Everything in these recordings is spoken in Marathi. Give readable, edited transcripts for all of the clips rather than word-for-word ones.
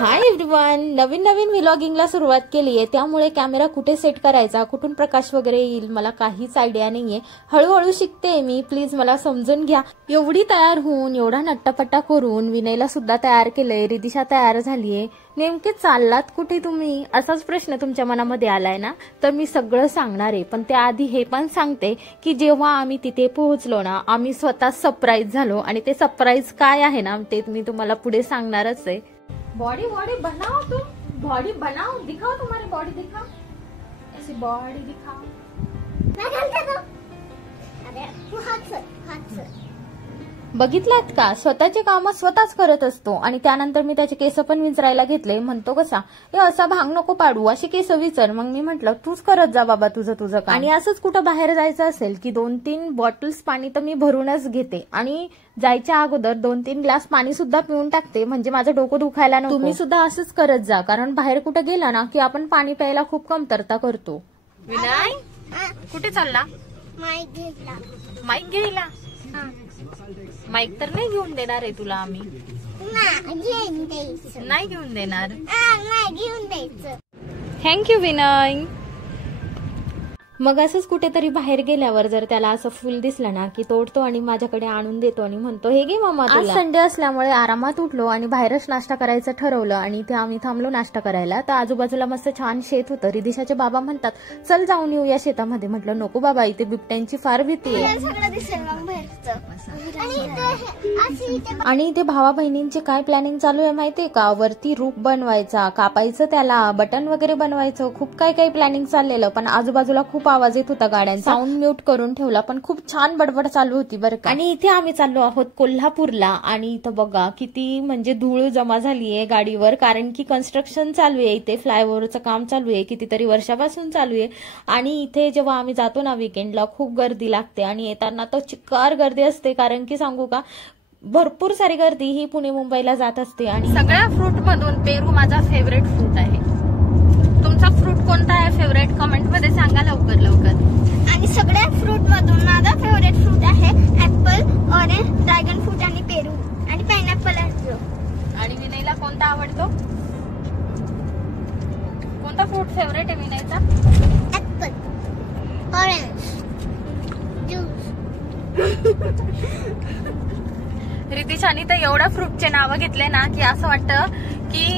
हाय एव्हरीवन, नवीन नवीन व्लॉगिंगला सुरुवात केली आहे, त्यामुळे कॅमेरा कुठे सेट करायचा, कुठून प्रकाश वगैरे येईल मला काहीच आयडिया नाहीये. हळूहळू शिकते मी, प्लीज मला समजून घ्या. एवढी तयार होऊन एवढा नट्टापट्टा करून विनयला सुद्धा तयार केलंय, रिदिशा तयार झालीये. नेमके चाललात कुठे तुम्ही असाच प्रश्न तुमच्या मनामध्ये आलाय ना, तर मी सगळं सांगणार आहे. पण त्याआधी हे पण सांगते की जेव्हा आम्ही तिथे पोहोचलो ना, आम्ही स्वतः सरप्राईज झालो आणि ते सरप्राईज काय आहे ना ते मी तुम्हाला पुढे सांगणारच आहे. बॉडी बॉडी बनाओ, तुम बॉडी बनाओ, दिखाओ तुम्हारी बॉडी, दिखाओ ऐसी बॉडी दिखाओ. बघितलात का, स्वतःची कामं स्वतःच करत असतो. आणि त्यानंतर मी त्याचे केस पण विचारायला घेतले. म्हणतो कसा, हे असा भांग नको पाडू, अशी केस विचार. मग मी म्हटलं तूच करत जा बाबा तुझं काम. आणि असंच कुठं बाहेर जायचं असेल की 2-3 बॉटल्स पाणी तर मी भरूनच घेते आणि जायच्या अगोदर 2-3 ग्लास पाणी सुद्धा पिऊन टाकते, म्हणजे माझं डोकं दुखायला नको. तुम्ही सुद्धा असंच करत जा, कारण बाहेर कुठं गेला ना की आपण पाणी प्यायला खूप कमतरता करतो. विनय कुठे चालला? माईक घ्यायला. माईक तर नाही घेऊन देणार आहे तुला आम्ही, नाही घेऊन देणार. थँक्यू विनय. मग असंच कुठेतरी बाहेर गेल्यावर जर त्याला असं फुल दिसलं ना की तोडतो आणि माझ्याकडे आणून देतो आणि म्हणतो हे घे मामा तुला. संडे असल्यामुळे आरामात उठलो आणि बाहेरच नाश्ता करायचं ठरवलं आणि इथे आम्ही थांबलो नाश्ता करायला. तर आजूबाजूला मस्त छान शेत होतं. रिदिशाचे बाबा म्हणतात चल जाऊन येऊ या शेतामध्ये. म्हटलं नको बाबा, इथे बिबट्यांची फार भीती आहे. आणि इथे भावा बहिणींची काय प्लॅनिंग चालू आहे माहितीये का, वरती रूप बनवायचा, कापायचं त्याला, बटन वगैरे बनवायचं, खूप काय प्लॅनिंग चाललेलं. पण आजूबाजूला खूप आवाज येत होता गाड्यांचा, साऊंड म्यूट करून ठेवला, पण खूप छान बडबड चालू होती बरं का. आणि इथे आम्ही चाललो आहोत कोल्हापूरला. आणि इथं बघा किती म्हणजे धूळ जमा झालीये गाडीवर, कारण की कन्स्ट्रक्शन चालू आहे इथे, फ्लायओव्हरचं काम चालू आहे, कितीतरी वर्षापासून चालू आहे. आणि इथे जेव्हा आम्ही जातो ना वीकेंडला खूप गर्दी लागते आणि येताना तर चिक्कार गर्दी असते, कारण की सांगू का भरपूर सारी गर्दी ही पुणे मुंबईला जात असते. आणि सगळ्या फ्रूट मधून पेरू माझा फेवरेट फ्रूट आहे. तुमचा फ्रूट कोणता आहे फेवरेट, कमेंट मध्ये सांगा लवकर. आणि सगळ्या फ्रूट मधून माझा फेवरेट फ्रूट आहे ऍपल, ऑरेंज, ड्रॅगन फ्रूट आणि पेरू आणि पायनॅपल आहे. आणि विनयला कोणता आवडतो, कोणता फ्रूट फेवरेट आहे विनयचा? Apple, orange juice. रितिशाने तर एवढ्या फ्रूटचे नावं घेतले ना की असं वाटतं की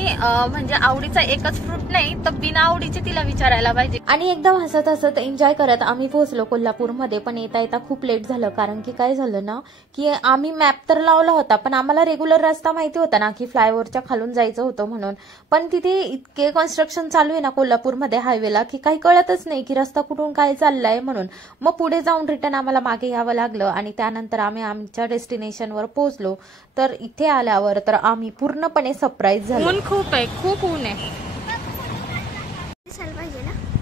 म्हणजे आवडीचा एकच फ्रूट नाही तर बिना आवडीचे तिला विचारायला पाहिजे. आणि एकदम हसत हसत एन्जॉय करत आम्ही पोहोचलो कोल्हापूरमध्ये. पण येता येता खूप लेट झालं, कारण की काय झालं ना की आम्ही मॅप तर लावला होता, पण आम्हाला रेग्युलर रस्ता माहिती होता ना की फ्लायओव्हरच्या खालून जायचं होतं म्हणून. पण तिथे इतके कन्स्ट्रक्शन चालू आहे ना कोल्हापूरमध्ये हायवेला की काही कळतच नाही की रस्ता कुठून काय चाललाय म्हणून. मग पुढे जाऊन रिटर्न आम्हाला मागे यावं लागलं आणि त्यानंतर आम्ही आमच्या डेस्टिनेशनवर पोहोचलो. तर इथे आल्यावर तर आम्ही पूर्णपणे सरप्राईज झालो. ऊन खूप आहे, खूप ऊन आहे.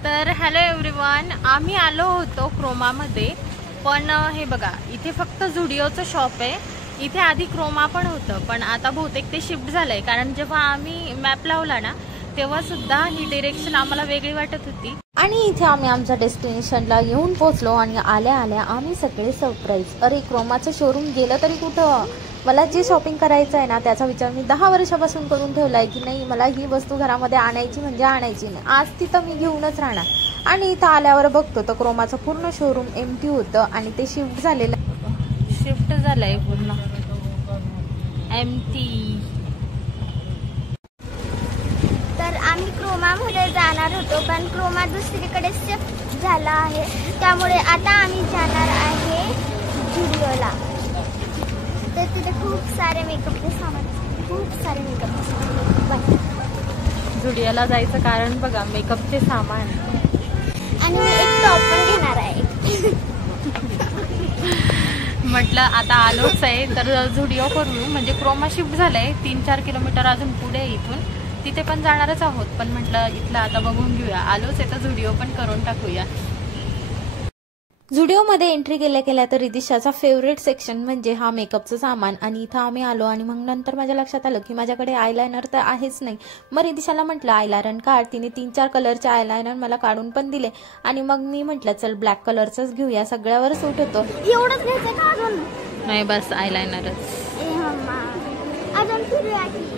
तर हॅलो एव्हरीवन, आम्ही आलो होतो क्रोमामध्ये. पण हे बघा इथे फक्त झुडिओचं शॉप आहे. इथे आधी क्रोमा पण होतं, पण आता बहुतेक ते शिफ्ट झालंय, कारण जेव्हा आम्ही मॅप लावला ना तेव्हा सुद्धा ही डिरेक्शन आम्हाला वेगळी वाटत होती. आणि इथे आम्ही आमच्या डेस्टिनेशनला येऊन पोहोचलो आणि आल्या आल्या आम्ही सगळे सरप्राईज. अरे क्रोमाचं शोरूम गेलं तरी कुठं, मला जे शॉपिंग करायचं आहे ना त्याचा विचार मी 10 वर्षापासून करून ठेवलाय की नाही मला ही वस्तू घरामध्ये आणायची म्हणजे आणायची नाही, आज तिथं मी घेऊनच राहणार. आणि इथं आल्यावर बघतो तर क्रोमाचं पूर्ण शोरूम एम्प्टी होतं आणि ते शिफ्ट झालेलं, शिफ्ट झालंय पूर्ण एम्प्टी. तर आम्ही क्रोमामध्ये जाणार होतो, पण क्रोमा दुसरीकडे शिफ्ट झाला आहे, त्यामुळे आता आम्ही जाणार आहे झुडिओला. तर तिथे खूप सारे मेकअपचे सामान, खूप सारे मेकअपचे सामान. झुडिओला जायचं कारण बघा मेकअपचे सामान. आणि मी एक टॉप पण घेणार आहे. म्हटलं आता आलोच आहे तर झुडिओ करू, म्हणजे क्रोमा शिफ्ट झालंय 3-4 किलोमीटर अजून पुढे इथून, तिथे पण जाणारच आहोत. पण म्हटलं इथलं आता बघून घेऊया, आलोच आहे तर झुडिओ पण करून टाकूया. झुडिओमध्ये एंट्री केल्या केल्या तर रिदिशाचा फेवरेट सेक्शन म्हणजे हा मेकअपचं सामान. आणि इथं आम्ही आलो आणि मग नंतर माझ्या लक्षात आलं की माझ्याकडे आयलायनर तर आहेच नाही. मग रिदिशाला म्हटलं आयलायनर काढ. तिने 3-4 कलरचे आयलायनर मला काढून पण दिले आणि मग मी म्हटलं चल ब्लॅक कलरचंच घेऊया, सगळ्यावर सूट होतो. एवढंच घ्यायचं का अजून? नाही बस आयलायनरच. अजून फिरूया की.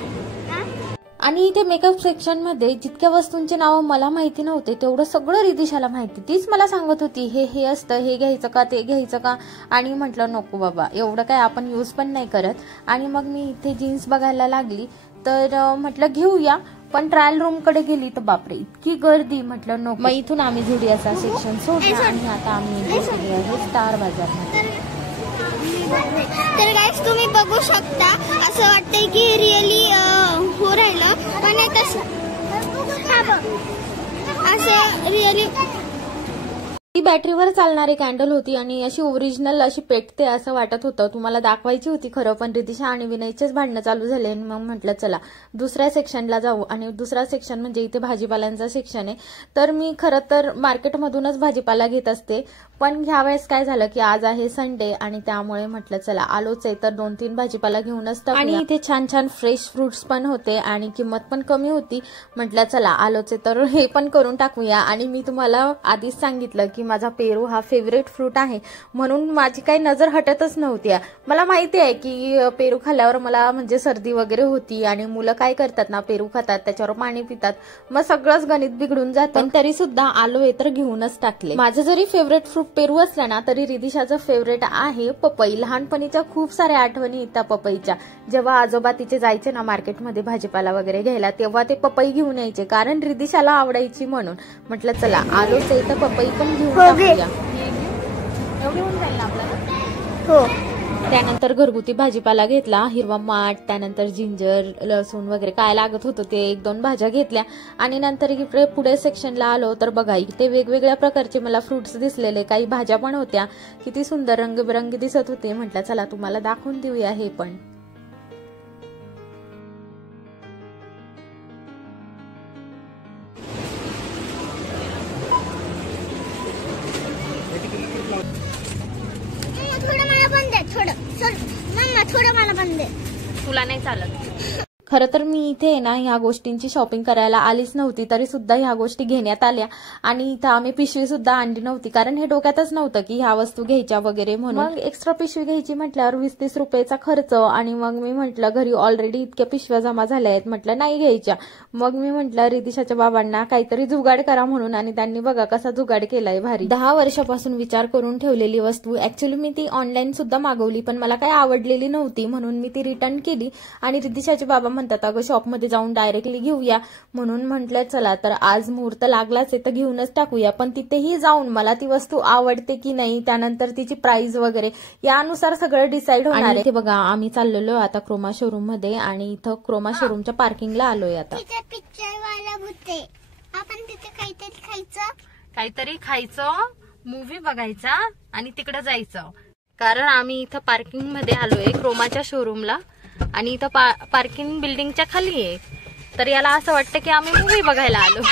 आणि इथे मेकअप सेक्शन मध्ये जितक्या वस्तूंची नावं मला माहिती नव्हते तेवढं सगळं रिदिशाला माहिती. तीच मला सांगत होती हे असतं, हे घ्यायचं का, ते घ्यायचं का. आणि म्हटलं नको बाबा, एवढं काय आपण यूज पण नाही करत. आणि मग मी इथे जीन्स बघायला लागली तर म्हटलं घेऊया. पण ट्रायल रूम कडे गेली तर बापरे इतकी गर्दी, म्हटलं नको. मग इथून आम्ही झुडिओचा सेक्शन सोडला आणि आता आम्ही स्टार बाजार. तर गाइस तुम्ही बघू शकता, असं वाटतंय की रिअली हो राहिलं, पण असं रिअली ती बॅटरीवर चालणारी कॅन्डल होती आणि अशी ओरिजिनल अशी पेटते असं वाटत होतं. तुम्हाला दाखवायची होती खरं, पण रिदिशा आणि विनयचेच भांडणं चालू झाले. मग म्हटलं चला दुसऱ्या सेक्शनला जाऊ. आणि दुसरा सेक्शन म्हणजे इथे भाजीपाल्यांचा सेक्शन आहे. तर मी खरं तर मार्केटमधूनच भाजीपाला घेत असते, पण ह्या वेळेस काय झालं की आज आहे संडे आणि त्यामुळे म्हटलं चला आलोच आहे तर 2-3 भाजीपाला घेऊनच टाकूया. आणि इथे छान छान फ्रेश फ्रुट्स पण होते आणि किंमत पण कमी होती. म्हटलं चला आलोच आहे तर हे पण करून टाकूया. आणि मी तुम्हाला आधीच सांगितलं की माझा पेरू हा फेवरेट फ्रूट आहे, म्हणून माझी काही नजर हटतच नव्हती. मला माहिती आहे की पेरू खाल्ल्यावर मला म्हणजे सर्दी वगैरे होती आणि मुलं काय करतात ना, पेरू खातात त्याच्यावर पाणी पितात, मग सगळंच गणित बिघडून जातं. पण तरी सुद्धा आलोय तर घेऊनच टाकले. माझं जरी फेवरेट फ्रूट पेरू असला ना तरी रिदिशाचं फेवरेट आहे पपई. लहानपणीच्या खूप साऱ्या आठवणी येतात पपईच्या. जेव्हा आजोबा तिचे जायचे ना मार्केटमध्ये भाजीपाला वगैरे घ्यायला तेव्हा ते पपई घेऊन यायचे, कारण रिदिशाला आवडायची म्हणून. म्हटलं चला आलोच आहे तर पपई पण घेऊन टाकूया. एवढी होऊन जाईल ना आपल्याला. हो. त्यानंतर घरगुती भाजीपाला घेतला, हिरवा माठ, त्यानंतर जिंजर, लसूण वगैरे काय लागत होतं ते 1-2 भाज्या घेतल्या. आणि नंतर इकडे पुढे सेक्शनला आलो तर बघा इथे वेगवेगळ्या प्रकारचे मला फ्रुट्स दिसलेले, काही भाज्या पण होत्या. किती सुंदर रंगबिरंगी दिसत होते. म्हटलं चला तुम्हाला दाखवून देऊया हे पण. थोडं मला बंद दे. तुला नाही चालत. खरं तर मी इथे ना ह्या गोष्टींची शॉपिंग करायला आलीच नव्हती, तरी सुद्धा ह्या गोष्टी घेण्यात आल्या. आणि इथं आम्ही पिशवी सुद्धा आणली नव्हती, कारण हे डोक्यातच नव्हतं की ह्या वस्तू घ्यायच्या वगैरे म्हणून. मग एक्स्ट्रा पिशवी घ्यायची म्हटल्यावर 20-30 रुपयाचा खर्च. आणि मग मी म्हटलं घरी ऑलरेडी इतक्या पिशव्या जमा झाल्या आहेत, म्हटलं नाही घ्यायच्या. मग मी म्हटलं रिदिशाच्या बाबांना काहीतरी जुगाड करा म्हणून, आणि त्यांनी बघा कसा जुगाड केलाय भारी. 10 वर्षापासून विचार करून ठेवलेली वस्तू. ऍक्च्युली मी ती ऑनलाईन सुद्धा मागवली, पण मला काही आवडलेली नव्हती म्हणून मी ती रिटर्न केली. आणि रिदिशाचे बाबा म्हणतात अगं शॉपमध्ये जाऊन डायरेक्टली घेऊया, म्हणून म्हटलं चला तर आज मुहूर्त लागलाच आहे तर घेऊनच टाकूया. पण तिथेही जाऊन मला ती वस्तू आवडते की नाही, त्यानंतर तिची प्राइस वगैरे यानुसार सगळं डिसाईड होणार आहे. बघा आम्ही चाललेलो आता क्रोमा शोरूम मध्ये आणि इथं क्रोमा शोरूमच्या पार्किंगला आलोय. आता आपण तिथे काहीतरी खायचं, मूवी बघायचा आणि तिकडे जायचं, कारण आम्ही इथं पार्किंग मध्ये आलोय क्रोमाच्या शोरूमला. आणि इथं पार्किंग बिल्डिंगच्या खाली आहे, तर याला असं वाटतं की आम्ही मूवी बघायला आलो.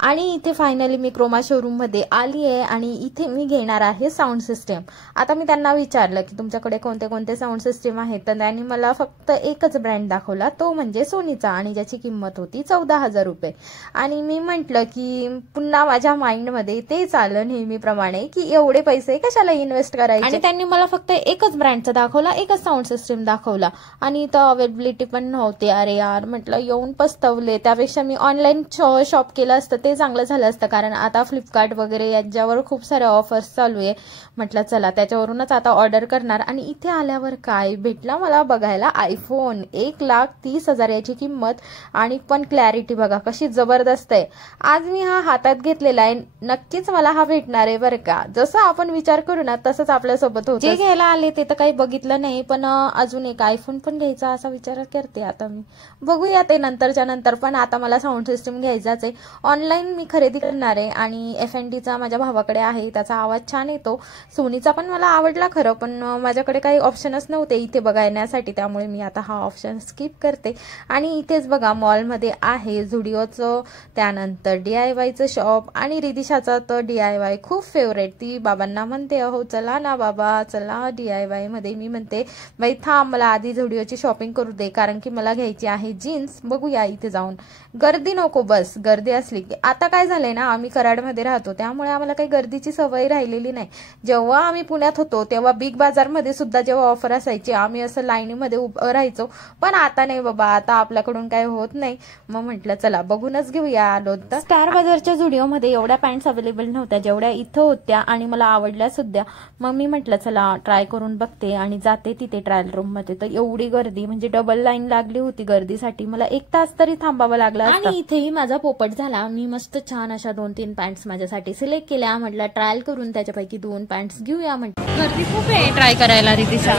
आणि इथे फायनली मी क्रोमा शोरूम मध्ये आली आहे आणि इथे मी घेणार आहे साऊंड सिस्टम. आता मी त्यांना विचारलं की तुमच्याकडे कोणते कोणते साऊंड सिस्टम आहेत, तर त्यांनी मला फक्त एकच ब्रँड दाखवला, तो म्हणजे सोनीचा, आणि ज्याची किंमत होती 14,000 रुपये. आणि मी म्हटलं की पुन्हा माझ्या माइंडमध्ये तेच आलं नेहमीप्रमाणे की एवढे पैसे कशाला इन्व्हेस्ट करायचे. आणि त्यांनी मला फक्त एकच ब्रँडचा दाखवला, एकच साऊंड सिस्टम दाखवला आणि इथं अवेलेबिलिटी पण नव्हती. अरे यार म्हटलं येऊन पस्तवले, त्यापेक्षा मी ऑनलाईन शॉप केलं असतं ते चांगलं झालं असतं, कारण आता फ्लिपकार्ट वगैरे याच्यावर खूप साऱ्या ऑफर्स चालू आहे. म्हटलं चला त्याच्यावरूनच आता ऑर्डर करणार. आणि इथे आल्यावर काय भेटला मला बघायला, आयफोन 1,30,000 याची किंमत. आणि पण क्लॅरिटी बघा कशी जबरदस्त आहे. आज मी हा हातात घेतलेला आहे, नक्कीच मला हा भेटणार आहे बरं का. जसं आपण विचार करू ना तसंच आपल्यासोबत होतं. जे घ्यायला आले ते तर काही बघितलं नाही, पण अजून एक आयफोन पण घ्यायचा असा विचार करते आता मी. बघूया ते नंतरच्या नंतर, पण आता मला साऊंड सिस्टम घ्यायचाच आहे. ऑनलाईन मी खरेदी करणार आहे. आणि FNDचा माझ्या भावाकडे आहे, त्याचा आवाज छान येतो. सोनीचा पण मला आवडला खरं, पण माझ्याकडे काही ऑप्शनच नव्हते इथे बघण्यासाठी, त्यामुळे मी आता हा ऑप्शन स्किप करते. आणि इथेच बघा मॉलमध्ये आहे झुडिओचं, त्यानंतर DIYचं शॉप. आणि रिदिशाचा तर DIY खूप फेवरेट, ती बाबांना म्हणते अहो चला ना बाबा चला DIY मध्ये. मी म्हणते बाई थांब, मला आधी झुडिओची शॉपिंग करू दे, कारण की मला घ्यायची आहे जीन्स. बघूया इथे जाऊन, गर्दी नको, बस गर्दी असली की आता काय झालंय ना, आम्ही कराडमध्ये राहतो त्यामुळे आम्हाला काही गर्दीची सवय राहिलेली नाही. जेव्हा आम्ही पुण्यात होतो तेव्हा बिग बाजारमध्ये सुद्धा जेव्हा ऑफर असायची आम्ही असं लाईनीमध्ये उभं राहायचो. पण आता नाही बाबा, आता आपल्याकडून काय होत नाही. मग म्हटलं चला बघूनच घेऊया. आलो तर स्टार बाजारच्या झुडिओमध्ये एवढ्या पॅन्ट्स अवेलेबल नव्हत्या जेवढ्या इथं होत्या आणि मला आवडल्या सुद्धा. मग मी म्हटलं चला ट्राय करून बघते आणि जाते तिथे ट्रायल रूम मध्ये. तर एवढी गर्दी, म्हणजे डबल लाईन लागली होती गर्दीसाठी. मला 1 तास तरी थांबावं लागलं. आणि इथेही माझा पोपट झाला. मी मस्त छान अशा 2-3 पॅन्ट्स माझ्यासाठी सिलेक्ट केल्या. म्हटलं ट्रायल करून त्याच्यापैकी 2 पॅन्ट्स घेऊया. म्हटलं गर्दी खूप आहे ट्राय करायला रितिशा.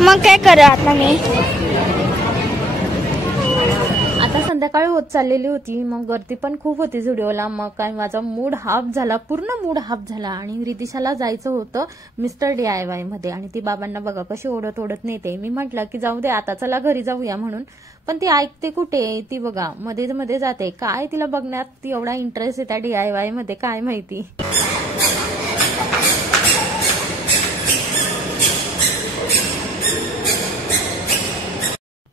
मग काय करू आता मी. आता संध्याकाळ होत चाललेली होती, मग गर्दी पण खूप होती झुडिओला. मग काय माझा मूड हाफ झाला, पूर्ण मूड हाफ झाला. आणि रितिशाला जायचं होतं मिस्टर DIY मध्ये आणि ती बाबांना बघा कशी ओढत ओढत नेते. मी म्हटलं की जाऊ दे आता, चला घरी जाऊया म्हणून. पण ती ऐकते कुठे, ती बघा मध्ये मध्ये जाते. काय तिला बघण्यात ती एवढा इंटरेस्ट आहे त्या DIY मध्ये काय माहिती.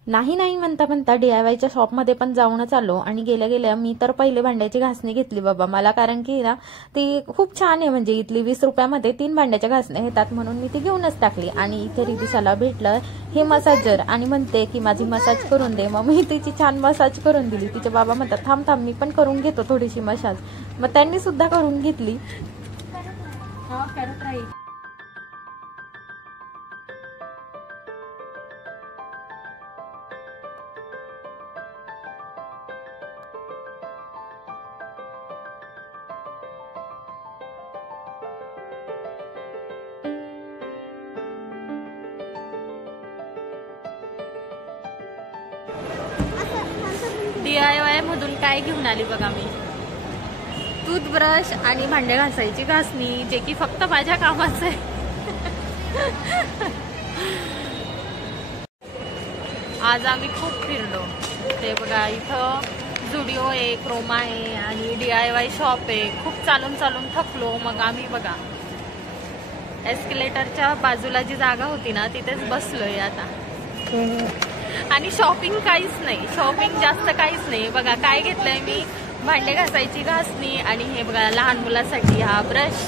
नाही नाही म्हणता म्हणता DIYच्या शॉपमध्ये पण जाऊनच आलो. आणि गेल्या गेल्या मी तर पहिले भांड्याची घासणी घेतली बाबा मला, कारण की ना ती खूप छान आहे. म्हणजे इथली 20 रुपयामध्ये 3 भांड्याच्या घासण्या येतात म्हणून मी ती घेऊनच टाकली. आणि इथे रितिशाला भेटलं हे मसाजर आणि म्हणते की माझी मसाज करून दे. मग मी तिची छान मसाज करून दिली. तिचे बाबा म्हणतात थांब थांब मी पण करून घेतो थोडीशी मसाज. मग त्यांनी सुद्धा करून घेतली. हा करत राहील. DIY मधून काय घेऊन आली बघा मी. टूथब्रश आणि भांडे घासायची घासणी, जे की फक्त माझ्या कामाचं आहे. आज आम्ही खूप फिरलो. ते बघा इथं झुडिओ आहे, क्रोमा आहे आणि DIY शॉप आहे. खूप चालून चालून थकलो. मग आम्ही बघा एस्केलेटरच्या बाजूला जी जागा होती ना तिथेच बसलोय आता. आणि शॉपिंग काहीच नाही, शॉपिंग जास्त काहीच नाही. बघा काय घेतलंय मी, भांडे घासायची घासणी आणि हे बघा लहान मुलासाठी हा ब्रश.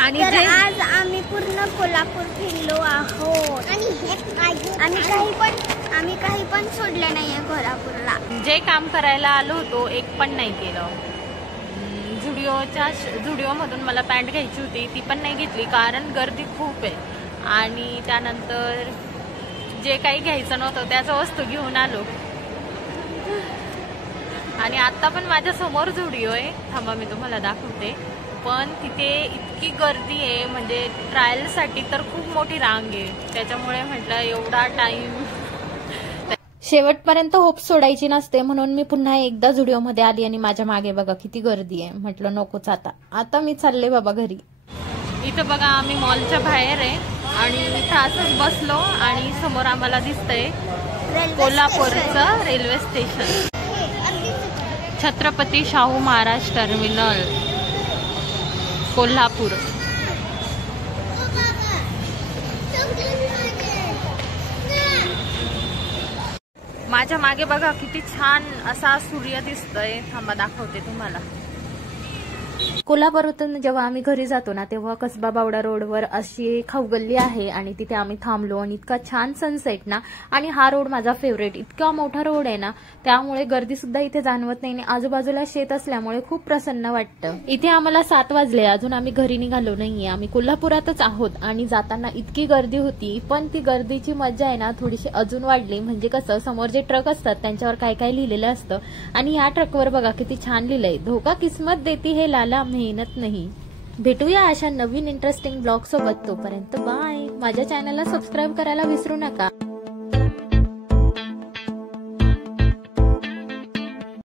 आणि आज आम्ही पूर्ण कोल्हापूर फिरलो आहोत. आम्ही काही पण सोडलं नाहीये कोल्हापूरला. जे काम करायला आलो होतो एक पण नाही केलं. झुडिओ मधून मला पॅन्ट घ्यायची होती, ती पण नाही घेतली कारण गर्दी खूप आहे. आणि त्यानंतर जे काही घ्यायचं नव्हतं त्याचं वस्तू घेऊन आलो. आणि आता पण माझ्या समोर झुडिओ आहे, थांबा मी तुम्हाला दाखवते. पण तिथे इतकी गर्दी आहे, म्हणजे ट्रायलसाठी तर खूप मोठी रांग आहे. त्याच्यामुळे म्हटलं एवढा टाइम शेवटपर्यंत होप सोडायची नसते म्हणून मी पुन्हा एकदा झुडिओमध्ये आली. आणि माझ्या मागे बघा किती गर्दी आहे. म्हटलं नकोच आता मी चालले बाबा घरी. इथं बघा आम्ही मॉलच्या बाहेर आहे आणि इथं असंच बसलो आणि समोर आम्हाला दिसतंय कोल्हापूरचं railway station, Chhatrapati Shahu Maharaj terminal Kolhapur. माझ्या मागे बघा किती छान असा सूर्य दिसतोय. थांबा दाखवते तुम्हाला. कोल्हापूरातून जेव्हा आम्ही घरी जातो ना तेव्हा कसबा बावडा रोडवर अशी खाऊगल्ली आहे आणि तिथे आम्ही थांबलो. आणि इतका छान सनसेट ना. आणि हा रोड माझा फेवरेट, इतका मोठा रोड आहे ना त्यामुळे गर्दी सुद्धा इथे जाणवत नाही. आजूबाजूला शेत असल्यामुळे खूप प्रसन्न वाटतं. इथे आम्हाला 7 वाजले, अजून आम्ही घरी निघालो नाहीये. आम्ही कोल्हापुरातच आहोत. आणि जाताना इतकी गर्दी होती, पण ती गर्दीची मजा आहे ना थोडीशी अजून वाढली. म्हणजे कसं समोर जे ट्रक असतात त्यांच्यावर काय काय लिहिलेलं असतं. आणि या ट्रकवर बघा किती छान लिहिलंय, धोका किस्मत देती है लाला मेहनत नाही. भेटूया अशा नवीन इंटरेस्टिंग ब्लॉग सोबत. तोपर्यंत बाय. माझ्या चॅनलला सबस्क्राईब करायला विसरू नका.